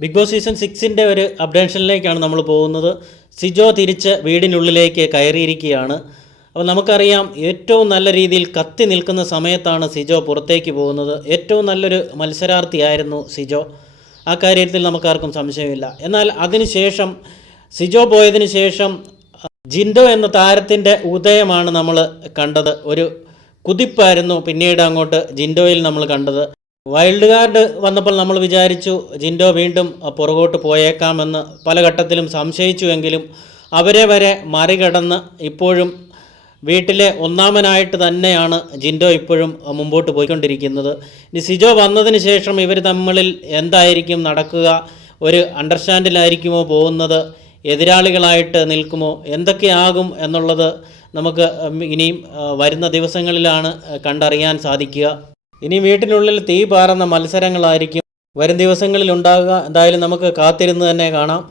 Big boss season സിക്സിന്റെ ഒരു അപ്ഡേഷനിലേക്കാണ് നമ്മൾ പോകുന്നത്. സിജോ തിരിച്ച് വീടിനുള്ളിലേക്ക് കയറിയിരിക്കുകയാണ്. അപ്പോൾ നമുക്കറിയാം ഏറ്റവും നല്ല രീതിയിൽ കത്തി നിൽക്കുന്ന സമയത്താണ് സിജോ പുറത്തേക്ക് പോകുന്നത്. ഏറ്റവും നല്ലൊരു മത്സരാർത്ഥിയായിരുന്നു സിജോ. ആ കാര്യത്തിൽ നമുക്കാർക്കും സംശയമില്ല. എന്നാൽ അതിനുശേഷം സിജോ പോയതിന് ശേഷം ജിൻഡോ എന്ന താരത്തിന്റെ ഉദയമാണ് നമ്മൾ കണ്ടത്. ഒരു കുതിപ്പായിരുന്നു പിന്നീട് അങ്ങോട്ട് ജിൻഡോയിൽ നമ്മൾ കണ്ടത്. വൈൽഡ് കാർഡ് വന്നപ്പോൾ നമ്മൾ വിചാരിച്ചു ജിൻഡോ വീണ്ടും പുറകോട്ട് പോയേക്കാമെന്ന് പല ഘട്ടത്തിലും സംശയിച്ചുവെങ്കിലും അവരെ വരെ മറികടന്ന് ഇപ്പോഴും വീട്ടിലെ ഒന്നാമനായിട്ട് തന്നെയാണ് ജിൻഡോ ഇപ്പോഴും മുമ്പോട്ട് പോയിക്കൊണ്ടിരിക്കുന്നത്. ഇനി സിജോ വന്നതിന് ശേഷം ഇവർ തമ്മിൽ എന്തായിരിക്കും നടക്കുക ഒരു അണ്ടർസ്റ്റാൻഡിലായിരിക്കുമോ പോകുന്നത് എതിരാളികളായിട്ട് നിൽക്കുമോ എന്തൊക്കെയാകും എന്നുള്ളത് നമുക്ക് ഇനിയും വരുന്ന ദിവസങ്ങളിലാണ് കണ്ടറിയാൻ സാധിക്കുക. ഇനി വീട്ടിനുള്ളിൽ തീ പാറുന്ന മത്സരങ്ങളായിരിക്കും. വരും ദിവസങ്ങളിൽ ഉണ്ടാകുക എന്തായാലും നമുക്ക് കാത്തിരുന്ന് തന്നെ കാണാം.